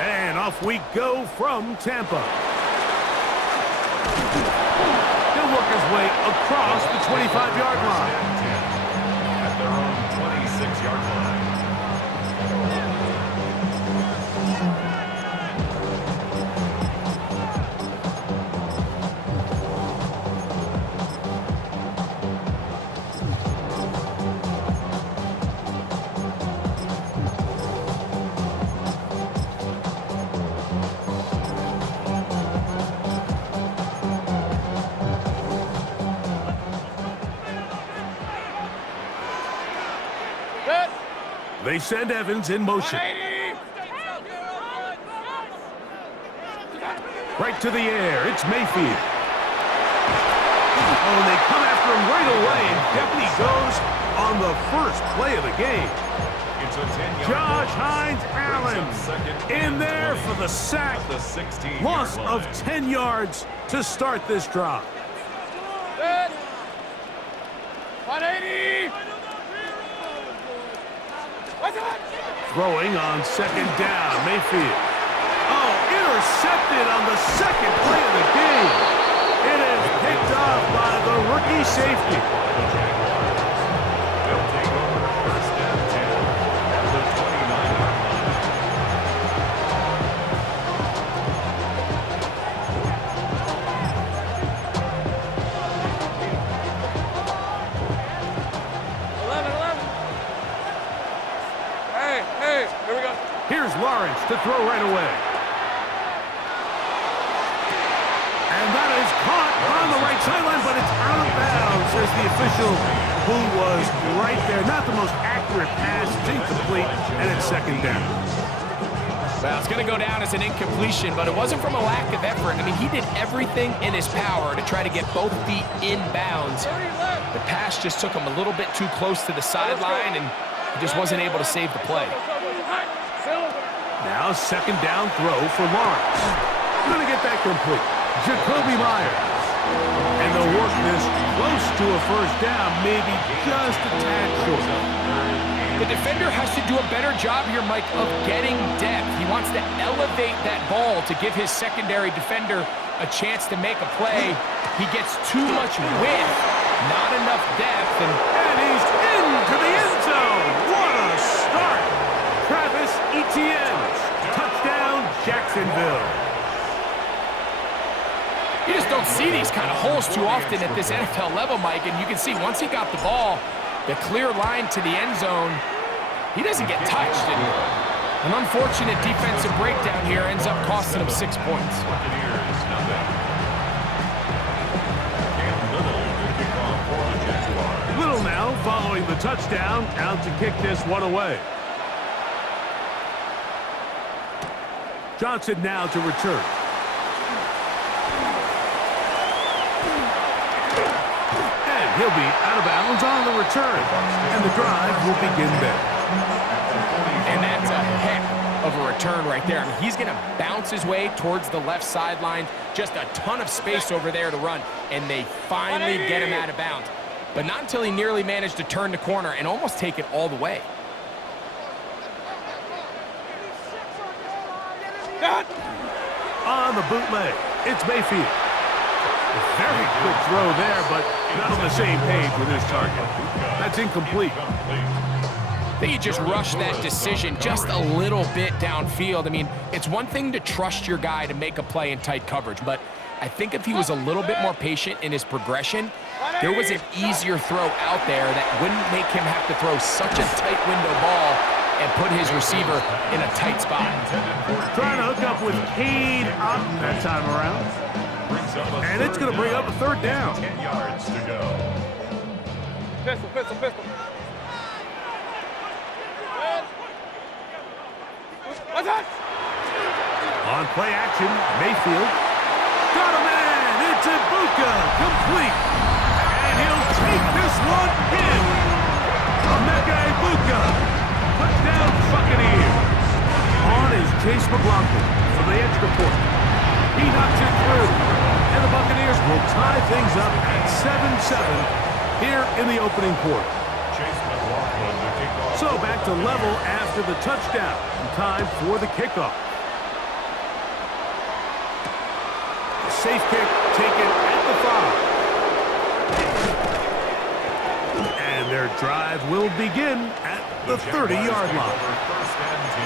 And off we go from Tampa. He'll work his way across the 25-yard line. At their own 26-yard line. They send Evans in motion. Right to the air. It's Mayfield. Oh, and they come after him right away, and Deputy goes on the first play of the game. Josh Hines-Allen in there for the sack. Loss of 10 yards to start this drive. 180! Throwing on second down, Mayfield. Oh, intercepted on the second play of the game. It is picked off by the rookie safety. They'll take over first and 10 at the 29-yard line. 11. Hey, here we go. Here's Lawrence to throw right away. And that is caught on the right sideline, but it's out of bounds, says the official, who was right there. Not the most accurate pass. It's incomplete, and it's second down. Well, it's going to go down as an incompletion, but it wasn't from a lack of effort. I mean, he did everything in his power to try to get both feet in bounds. The pass just took him a little bit too close to the sideline, and he just wasn't able to save the play. Now second down throw for Lawrence. Going to get that complete. Jacoby Myers. And they'll work this close to a first down, maybe just a tad short. The defender has to do a better job here, Mike, of getting depth. He wants to elevate that ball to give his secondary defender a chance to make a play. He gets too much width, not enough depth, and he's into the end zone. What a start. Travis Etienne. Touchdown, Jacksonville. You just don't see these kind of holes too often at this NFL level, Mike, and you can see once he got the ball, the clear line to the end zone, he doesn't get touched. And an unfortunate defensive breakdown here ends up costing him 6 points. Little now following the touchdown, out to kick this one away. Johnson now to return. And he'll be out of bounds on the return. And the drive will begin there. And that's a heck of a return right there. I mean, he's going to bounce his way towards the left sideline. Just a ton of space over there to run. And they finally get him out of bounds. But not until he nearly managed to turn the corner and almost take it all the way. On the bootleg, it's Mayfield. A very quick throw there, but not on the same page with his target. That's incomplete. I think he just rushed that decision just a little bit downfield. I mean, it's one thing to trust your guy to make a play in tight coverage, but I think if he was a little bit more patient in his progression, there was an easier throw out there that wouldn't make him have to throw such a tight window ball and put his receiver in a tight spot. Trying to hook up with Cade Otton that time around. And it's going to bring up a third down. 10 yards to go. Pistol. What's that? On play action, Mayfield. Got a man. It's Ibuka. Complete. And he'll take this one in. Emeka Ibuka. Touchdown Buccaneers. On is Chase McLaughlin for the extra point. He knocks it through. And the Buccaneers will tie things up at 7-7 here in the opening quarter. So back to level after the touchdown. Time for the kickoff. Safe kick taken at the 5. And their drive will begin at the 30-yard line. First and 10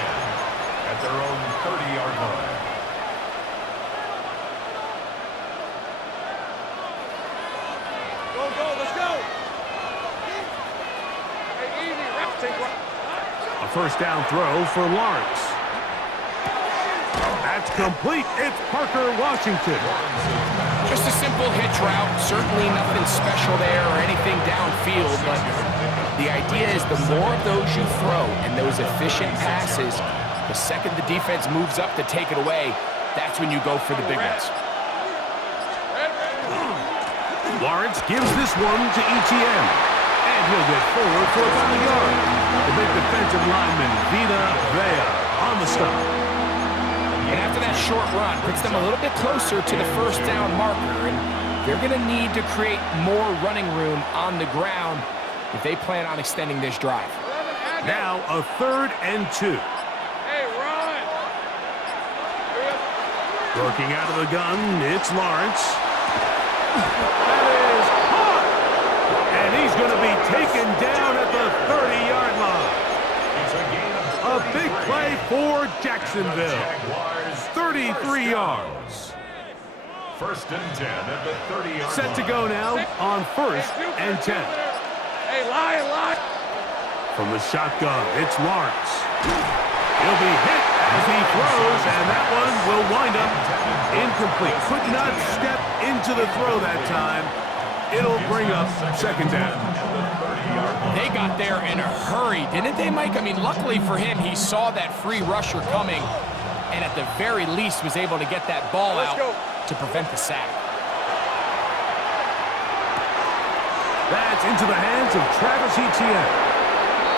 at their own 30-yard line. Go, go, let's go. Hey, easy, ref, take one. A first down throw for Lawrence. That's complete. It's Parker Washington. Just a simple hitch route. Certainly nothing special there or anything downfield, but the idea is the more of those you throw and those efficient passes, the second the defense moves up to take it away, that's when you go for the big ones. Lawrence gives this one to ETN. And he'll get forward for about a yard. The big defensive lineman, Vita Vea, on the stop. And after that short run, puts them a little bit closer to the first down marker, and they're going to need to create more running room on the ground if they plan on extending this drive. Now a 3rd and 2. Hey, run. Working out of the gun, it's Lawrence. That is caught! And he's going to be taken down at the 30-yard line. A big play for Jacksonville. 33 yards. First and 10 at the 30-yard line. Set to go now on 1st and 10. Hey, lie. From the shotgun, it's Lawrence. He'll be hit as he throws, and that one will wind up incomplete. Could not step into the throw that time. It'll bring up 2nd down. They got there in a hurry, didn't they, Mike? I mean, luckily for him, he saw that free rusher coming, and at the very least was able to get that ball out to prevent the sack. That's into the hands of Travis Etienne.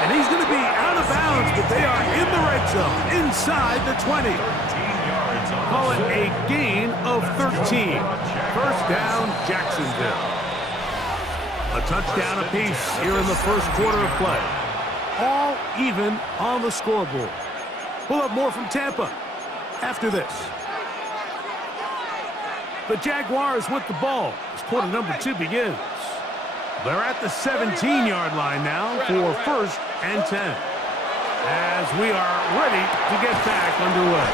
And he's going to be out of bounds, but they are in the red zone, inside the 20. Call it a gain of 13. First down, Jacksonville. A touchdown apiece here in the first quarter of play. All even on the scoreboard. We'll have more from Tampa after this. The Jaguars with the ball as quarter number 2 begins. They're at the 17-yard line now for 1st and 10. As we are ready to get back underway.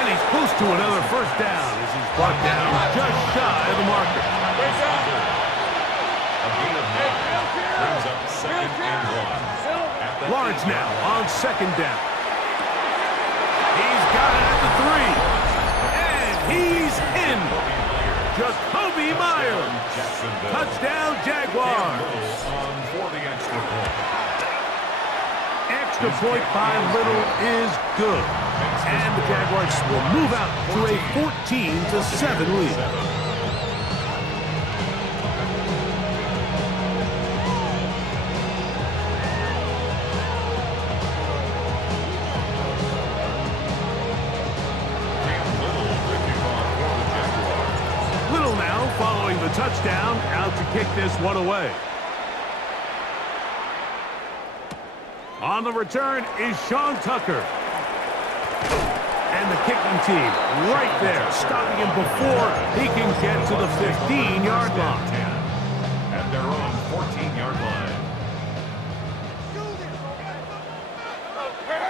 And he's close to another first down as he's brought down just shy of the marker. A gain of 9 brings up 2nd and 1. Lawrence now on 2nd down. He's got it at the 3. And he's in. Jacoby Myers. Touchdown, Jaguars. Extra point by Little is good. And the Jaguars will move out to a 14-7 lead. Following the touchdown, out to kick this one away. On the return is Sean Tucker. And the kicking team right there, stopping him before he can get to the 15-yard line. At their own 14-yard line.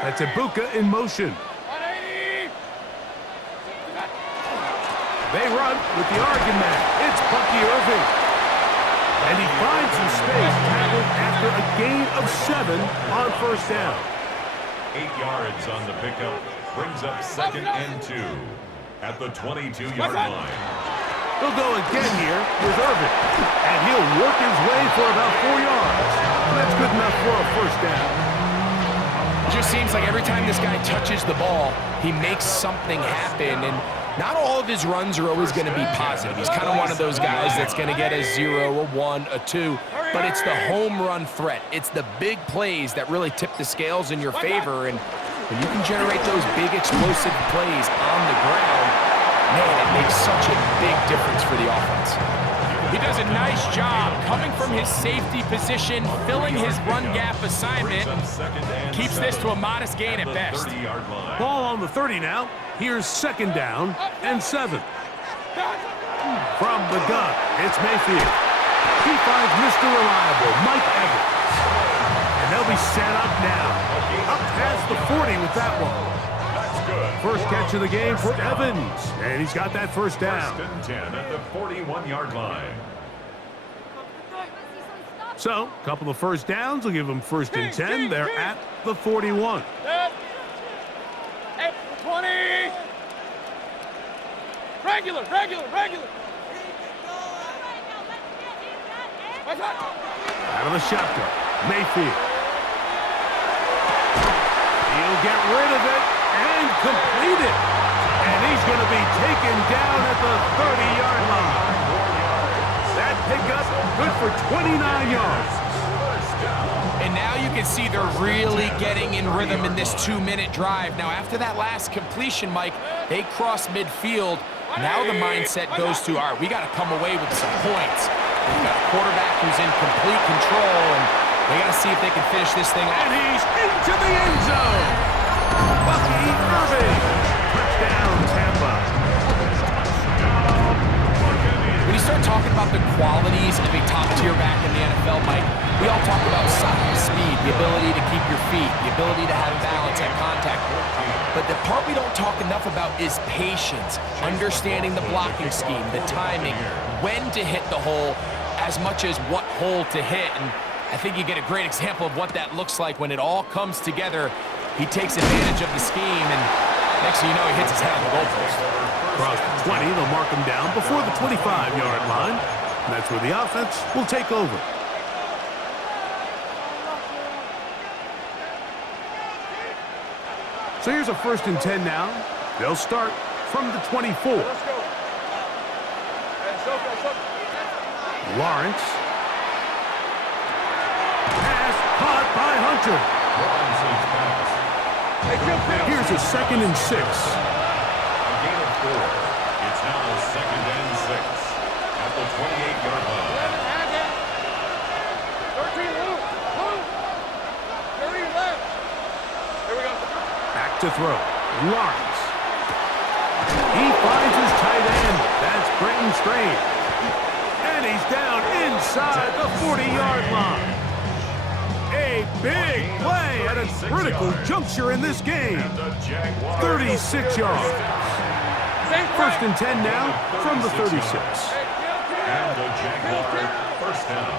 That's Ibuka in motion. They run with the Oregon man. It's Bucky Irving. And he finds some space, tackled after a gain of 7 on first down. 8 yards on the pickup. Brings up 2nd and 2 at the 22-yard line. He'll go again here with Irving. And he'll work his way for about 4 yards. That's good enough for a first down. It just seems like every time this guy touches the ball, he makes something happen. And not all of his runs are always going to be positive. He's kind of one of those guys that's going to get a 0, a 1, a 2. But it's the home run threat. It's the big plays that really tip the scales in your favor. And when you can generate those big explosive plays on the ground, man, it makes such a big difference for the offense. He does a nice job coming from his safety position, filling his run gap assignment, keeps this to a modest gain at best. Ball on the 30 now. Here's 2nd down and 7. From the gun, it's Mayfield. He finds Mr. Reliable, Mike Evans. And they'll be set up now. Up past the 40 with that one. First catch of the game for Evans. And he's got that first down. First and 10 at the 41-yard line. So, a couple of first downs will give them first and 10. They're at the 41. 20. Regular. Out of the shotgun, Mayfield. He'll get rid of it and complete it. And he's going to be taken down at the 30-yard line. That pickup good for 29 yards. And now you can see they're really getting in rhythm in this 2-minute drive. Now, after that last completion, Mike, they cross midfield. Now the mindset goes to, all right, we got to come away with some points. We've got a quarterback who's in complete control, and they got to see if they can finish this thing off. And he's into the end zone. Bucky Irving. Touchdown, Tampa. When you start talking about the qualities of a top-tier back in the NFL, Mike, we all talk about size, speed, the ability to keep your feet, the ability to have balance and contact. But the part we don't talk enough about is patience, understanding the blocking scheme, the timing, when to hit the hole, as much as what hole to hit. And I think you get a great example of what that looks like when it all comes together. He takes advantage of the scheme, and next thing you know, he hits his head on the goalpost. Across the 20, they'll mark him down before the 25-yard line. And that's where the offense will take over. So here's a first and 10 now. They'll start from the 24. Let's go. Lawrence. Pass caught by Hunter. Here's a second and 6. A gain of 4. It's now second and 6 at the 28-yard line. 13 move. 30 left. Here we go. Back to throw. Lawrence. He finds his tight end. That's Brenton Strange. And he's down inside the 40-yard line. A big play at a critical juncture in this game. 36 yards. First and 10 now from the 36. And the Jaguar first down.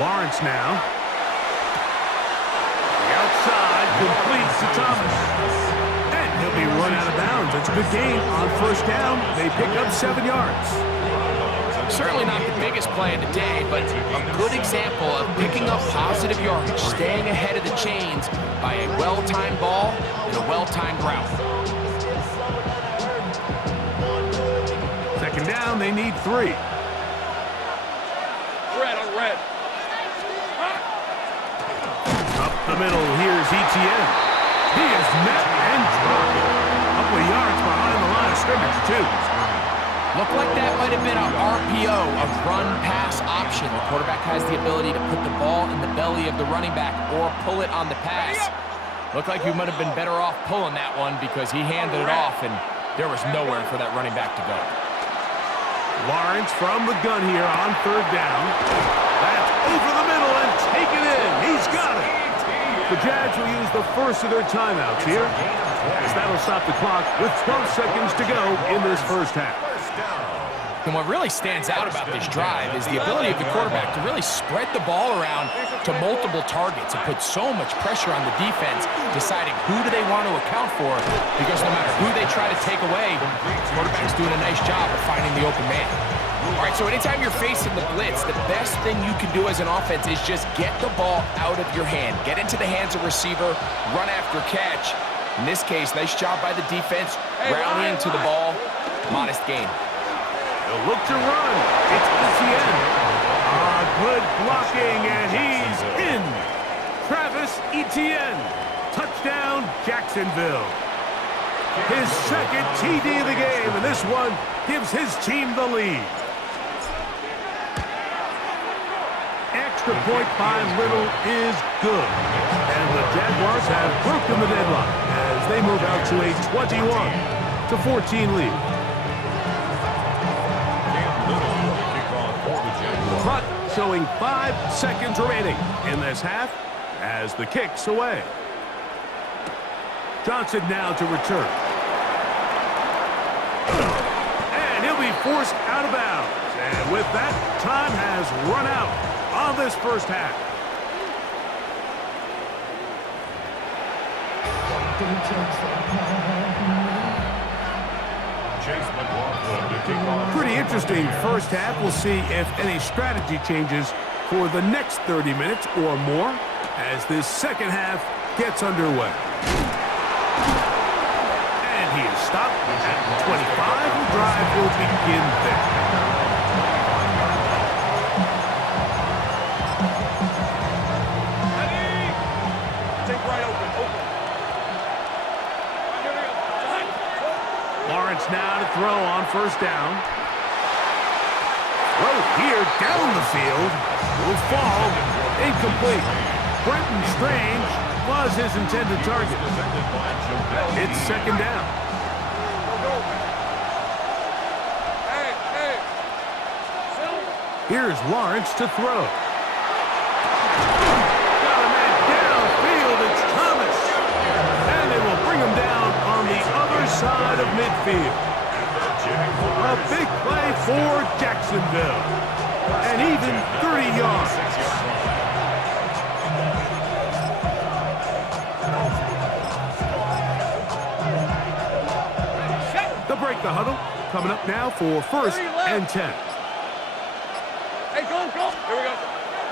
Lawrence now. The outside completes to Thomas. And he'll be run out of bounds. That's a good gain on first down. They pick up 7 yards. Certainly not the biggest play of the day, but a good example of picking up positive yardage, staying ahead of the chains by a well-timed ball and a well-timed route. Second down, they need 3. Red on red. Up the middle, here's Etienne. He is met and dropped. A couple of yards behind the line of scrimmage, too. Looked like that might have been an RPO, a run-pass option. The quarterback has the ability to put the ball in the belly of the running back or pull it on the pass. Looked like he might have been better off pulling that one because he handed it off, and there was nowhere for that running back to go. Lawrence from the gun here on third down. That's over the middle and taken in. He's got it. The Jags will use the first of their timeouts here, as that'll stop the clock with 12 seconds to go in this first half. And what really stands out about this drive is the ability of the quarterback to really spread the ball around to multiple targets and put so much pressure on the defense, deciding who do they want to account for, because no matter who they try to take away, the quarterback's doing a nice job of finding the open man. All right, so anytime you're facing the blitz, the best thing you can do as an offense is just get the ball out of your hand. Get into the hands of receiver, run after catch. In this case, nice job by the defense, rallying to the ball. Modest gain. They'll look to run. It's Etienne. Good blocking, and he's in. Travis Etienne. Touchdown, Jacksonville. His second TD of the game, and this one gives his team the lead. Extra point by Little is good. And the Jaguars have broken the deadline as as they move out to a 21-14 lead. Clock showing 5 seconds remaining in this half as the kick's away. Johnson now to return. And he'll be forced out of bounds. And with that, time has run out on this first half. Pretty interesting first half. We'll see if any strategy changes for the next 30 minutes or more as this second half gets underway. And he is stopped at 25. The drive will begin there. Take right open. Lawrence now to throw on first down. Throw here down the field. Will fall. Incomplete. Brenton Strange was his intended target. It's second down. Here's Lawrence to throw. Got a man downfield. It's Thomas. And they will bring him down on the other side of midfield. A big play for Jacksonville. And even 30 yards. They'll break the huddle. Coming up now for first and 10. Hey, go. Here we go.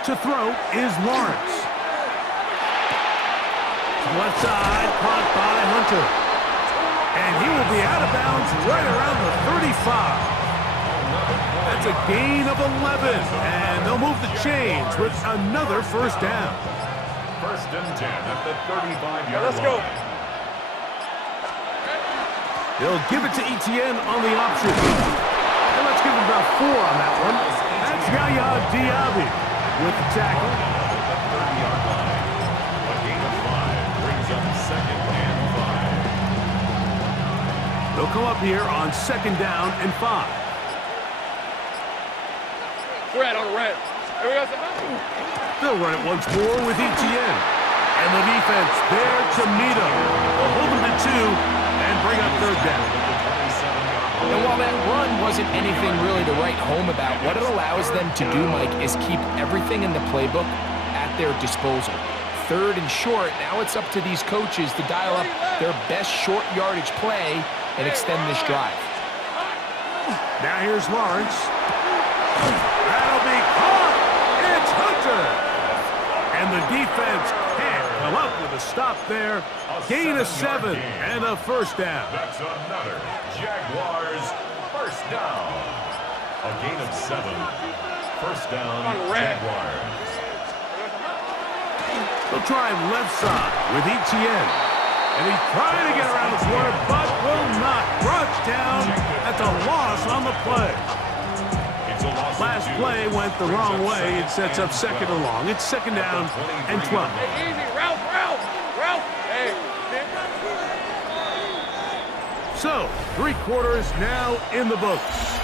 To throw is Lawrence. Left side, caught by Hunter. And he will be out of bounds right around the 35. That's a gain of 11. And they'll move the chains with another first down. First and 10 at the 35-yard line. Let's go. They'll give it to Etienne on the option. And let's give him about 4 on that one. That's Yaya Diaby with the tackle. At the 30-yard line. A gain of 5 brings up second and 5. They'll come up here on second down and 5. Red on red. Here we go. They'll run it once more with Etienne. And the defense there to meet him. They'll hold him to 2 and bring up third down. And while that run wasn't anything really to write home about, what it allows them to do, Mike, is keep everything in the playbook at their disposal. Third and short, now it's up to these coaches to dial up their best short yardage play and extend this drive. Now here's Lawrence. That'll be caught. It's Hunter. And the defense can't come up with a stop there. Gain of 7 and a first down. That's another Jaguars first down. A gain of 7. First down, Jaguars. They'll try left side with Etienne. And he's trying to get around the corner, but will not. Brought down. That's a loss on the play. Last play went the wrong way. It sets up second and long. It's second down and 12. Hey, easy. Ralph. Hey. So, 3 quarters now in the books.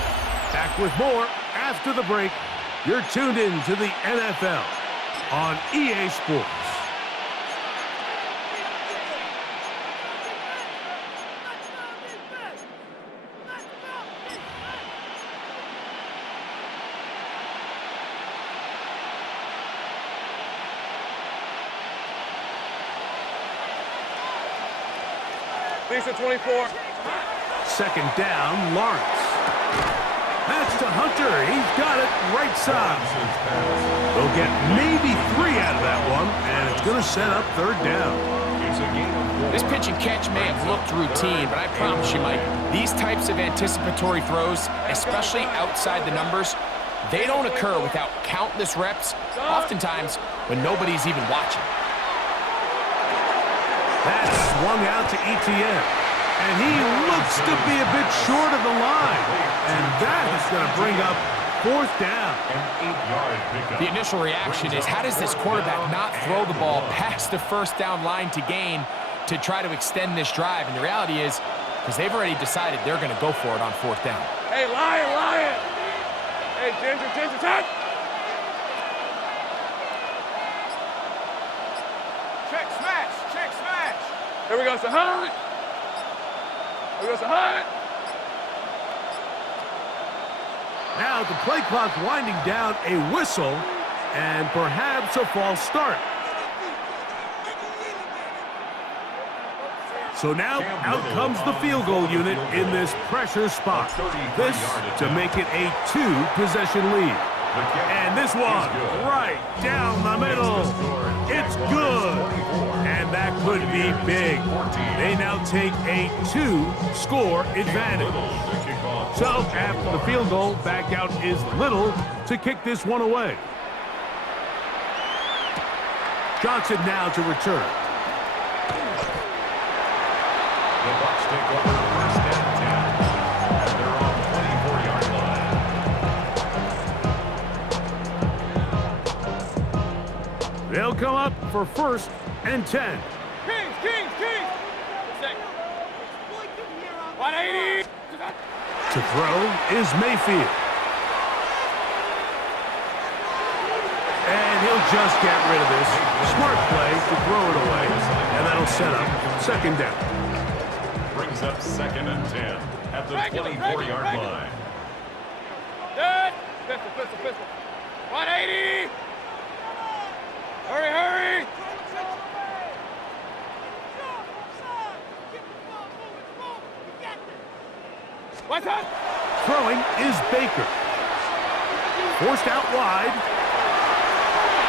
Back with more after the break. You're tuned in to the NFL on EA Sports. Lisa 24. Second down, Lawrence. That's to Hunter. He's got it right side. They'll get maybe 3 out of that one, and it's going to set up third down. This pitch and catch may have looked routine, but I promise you, Mike, these types of anticipatory throws, especially outside the numbers, they don't occur without countless reps, oftentimes when nobody's even watching. That's swung out to Etienne. And he looks to be a bit short of the line. And that is going to bring up fourth down. An 8-yard pickup. The initial reaction is, how does this quarterback not throw the ball past the first down line to gain? to try to extend this drive. And the reality is, because they've already decided they're going to go for it on 4th down. Hey, Lion! Hey, Ginger, touch! Check smash! Here we go, Sahan! Now the play clock winding down, a whistle, and perhaps a false start. So now out comes the field goal unit in this pressure spot. This to make it a 2-possession lead. And this one right down the middle. It's good. And that could be big. They now take a 2-score advantage. So after the field goal, back out is Little to kick this one away. Johnson now to return. The Bucs take over 1st and 10. And they're on the 24-yard line. They'll come up for 1st and 10. Kings! 180! To throw is Mayfield. And he'll just get rid of this. Smart play to throw it away. And that'll set up 2nd down. Brings up 2nd and 10 at the 24-yard line. Dead! Pistol! 180! Hurry! What's that? Throwing is Baker. Forced out wide.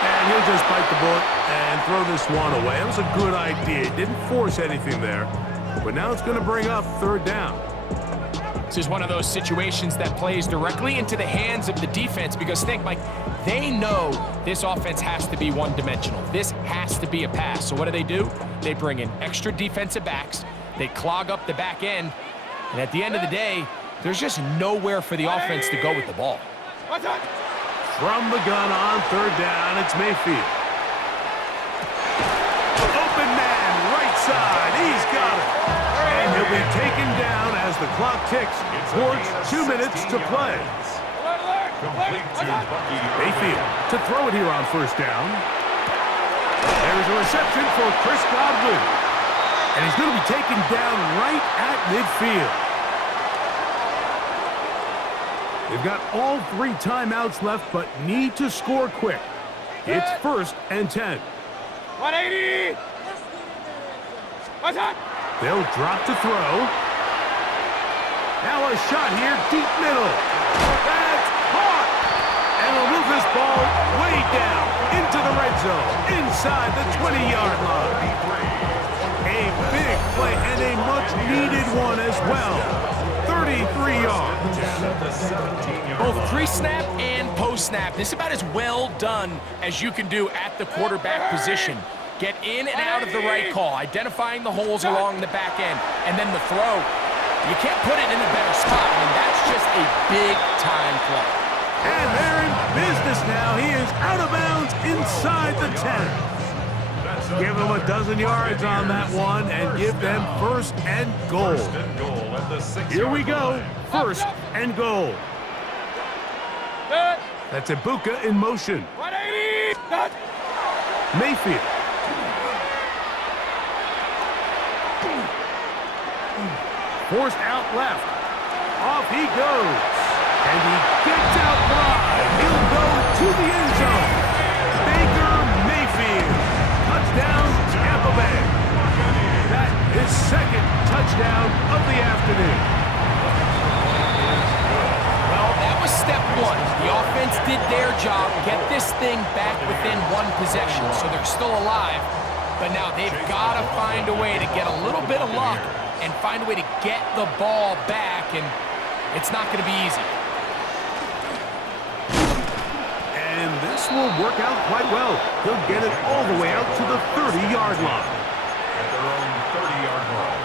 And he'll just bite the bullet and throw this one away. That was a good idea. Didn't force anything there. But now it's going to bring up 3rd down. This is one of those situations that plays directly into the hands of the defense because think, Mike, they know this offense has to be one-dimensional. This has to be a pass. So what do? They bring in extra defensive backs. They clog up the back end. And at the end of the day, there's just nowhere for the offense to go with the ball. From the gun on 3rd down, it's Mayfield. Open man, right side. He's got it. And he'll be taken down as the clock ticks towards 2 minutes to play. Mayfield to throw it here on 1st down. There's a reception for Chris Godwin. And he's going to be taken down right at midfield. They've got all 3 timeouts left, but need to score quick. It's 1st and 10. 180! What's that? They'll drop to throw. Now a shot here, deep middle. That's caught! And they'll move this ball way down into the red zone, inside the 20-yard line. A big play and a much-needed one as well. 33 yards. Both pre-snap and post-snap. This is about as well done as you can do at the quarterback position. Get in and out of the right call, identifying the holes along the back end, and then the throw. You can't put it in a better spot. I mean, that's just a big-time play. And they're in business now. He is out of bounds inside the 10. Give them a dozen yards on that one and give them 1st and goal. Here we go. 1st and goal. That's Ibuka in motion. 180! Mayfield. Forced out left. Off he goes. And he gets out wide. He'll go to the end zone. Baker Mayfield. Touchdown, Tampa Bay. That is 2nd touchdown of the afternoon. Well, that was step 1. The offense did their job, get this thing back within 1 possession, so they're still alive. But now they've got to find a way to get a little bit of luck and find a way to get the ball back, and it's not going to be easy. And this will work out quite well. He'll get it all the way out to the 30-yard line. At their own 30-yard line.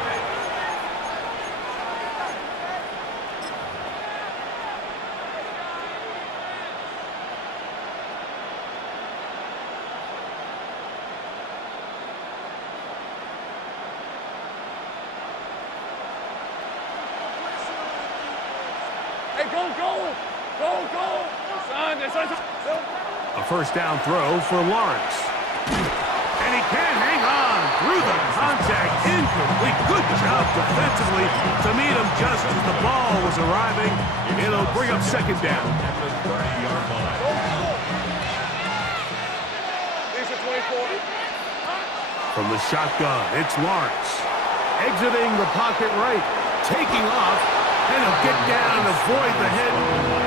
Hey, go, go. Go, go. Son, A first down throw for Lawrence. And he can't hang on through the contact. Incomplete. Good job defensively to meet him just as the ball was arriving. It'll bring up second down. These are 24. From the shotgun, it's Lawrence. Exiting the pocket right. Taking off. And he'll get down and avoid the hit.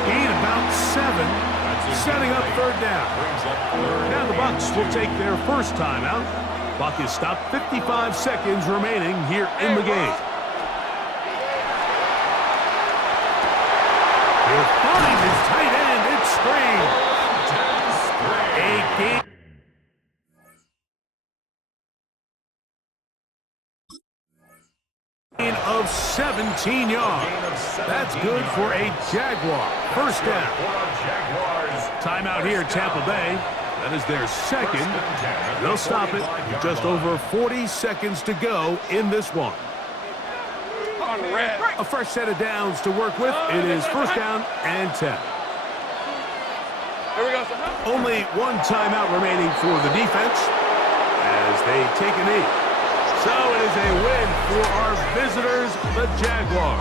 Gain about 7. Setting up third down. Now the Bucs will take their first timeout. Clock is stopped. 55 seconds remaining here in the game. He'll find his tight end. It's Spring. A game of 17 yards. That's good for a Jaguar. First down. Timeout here, Tampa Bay. That is their second. They'll stop it with just over 40 seconds to go in this one. A fresh set of downs to work with. It is first down and 10. Here we go, son. Only one timeout remaining for the defense as they take a knee. So it is a win for our visitors, the Jaguars.